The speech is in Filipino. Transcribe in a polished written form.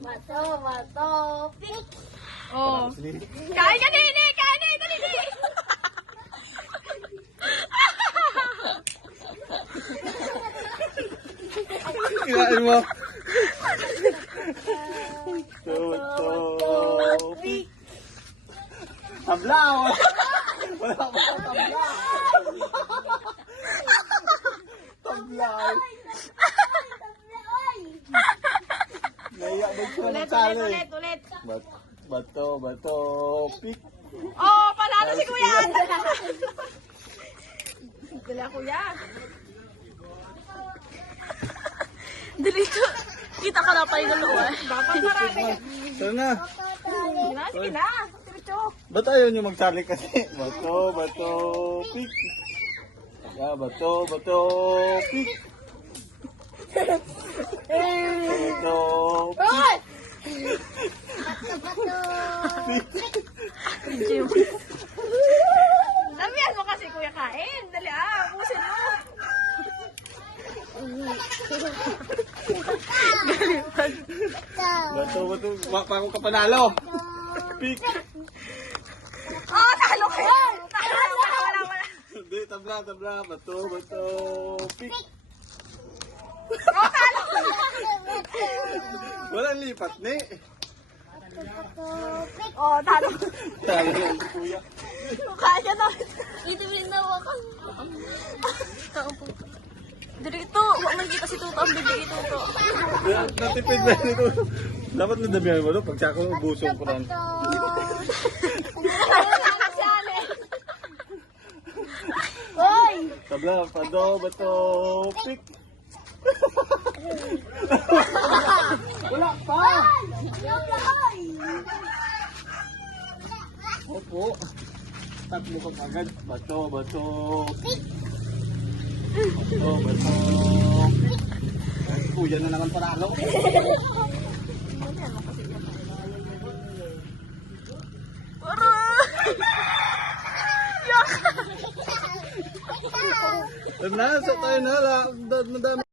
Bato, pik. Oh. Kain ka din, eh! Kain na, dali, dali! Kinain mo. Bato, pik. Tablaw. Wala pa tablaw. Tablaw. Naiyak ba siya Ulit, magtali? ulit, ulit. Bato, pik. Oh, panalo si Kuya! Dala, Kuya. Dito. Kita ka na pa yung dalawa. Dapat marami. Sana na. Sige na, sige na. Diretso. Ba't ayaw nyo magsali kasi? Bato, pik. Bato, pik. Bato, pik. Damihan mo kasi, Kuya, kain. Dali, ubusin mo. Bato. Paano ka panalo? Pik. Oh, talo kayo! Talo, wala. Hindi, tabla. Bato, pik. Oh, talo! Walang lipat ni. Oh, talo. Talo yan si Kuya. Kaya na. Ito binawa ko. Dito, huwag man kita si Tuto ang bibig ito. Natipid na nito. Dapat nadamihan mo ito. Pag siya ako ubusong ko rin. Hoy! Tabla, bato, pik. Wala pa. Opo. Tatlo ka agad. Bato, pik. Bato. Ay, Kuya na naman panalo. Na, sa tayo na. Madami.